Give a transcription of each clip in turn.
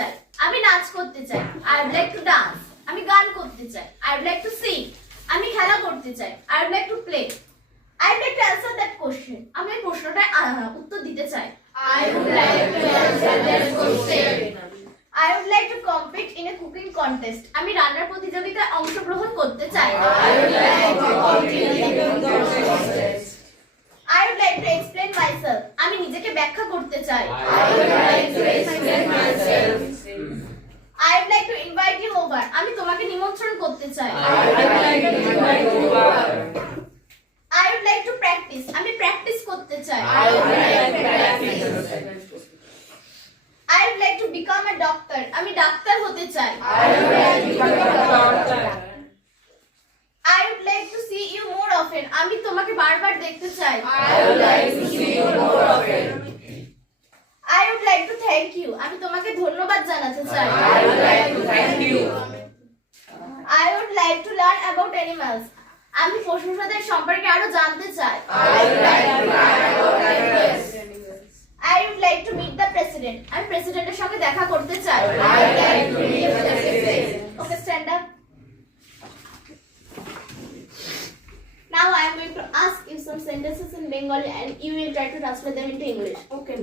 চাই, আমি নাচ করতে চাই, I would like to dance. আমি গান করতে চাই, I would like to sing. আমি খেলা করতে চাই, I would like to play. I would like to answer that question. আমি এই প্রশ্নটার উত্তর দিতে চাই। I would like to answer that question. I would like to compete in a cooking contest. আমি রান্নার প্রতিযোগিতায় অংশগ্রহণ করতে চাই। I would like to compete in a cooking contest. I would like to explain myself. আমি নিজেকে ব্যাখ্যা করতে চাই। I would like to explain myself. I would like to invite you over. আমি তোমাকে নিমন্ত্রণ করতে চাই। I would like to invite you over. I would like to practice. আমি প্র্যাকটিস করতে চাই। I would like to practice. I would like to become a doctor. আমি doctor হতে চাই। I would like to become a doctor. I would like to see you more often. আমি তোমাকে বারবার দেখতে চাই। I would like to see you more often. I would like to thank you. আমি তোমাকে ধন্যবাদ জানাতে চাই। I would like to thank you. I would like to learn about animals. আমি পশুদের সম্পর্কে আরো জানতে চাই। I would like to learn about animals. I would like to meet the president. আমি প্রেসিডেন্টের সঙ্গে দেখা করতে চাই। I would like to meet the president. Okay, stand up. Now I am going to ask you some sentences in Bengali and you will try to translate them into English. Okay.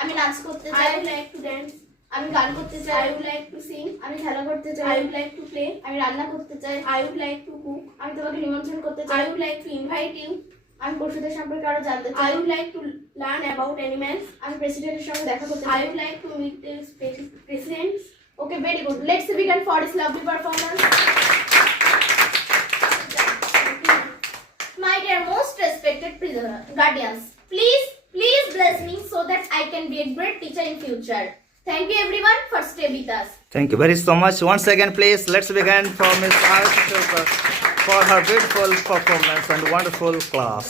আমি নাচ করতে I চাই। would like to dance. আমি গান করতে চাই। I would like to sing. আমি খেলা করতে I চাই। would like to play. আমি রান্না করতে চাই। I would like to cook. আমি তোমাকে নিমন্ত্রণ করতে I চাই। would like to invite you. আমি পশুদের সম্পর্কে আরো জানতে I চাই। would like to learn about animals. আমি প্রেসিডেন্টের সঙ্গে দেখা করতে I চাই। would like to meet the presidents. Okay, very good. Let's begin for this lovely performance. My dear most respected guardians, please bless me so that I can be a great teacher in future. Thank you everyone for stay with us. Thank you very so much. Once again, please, let's begin for Miss Architecture for her beautiful performance and wonderful class.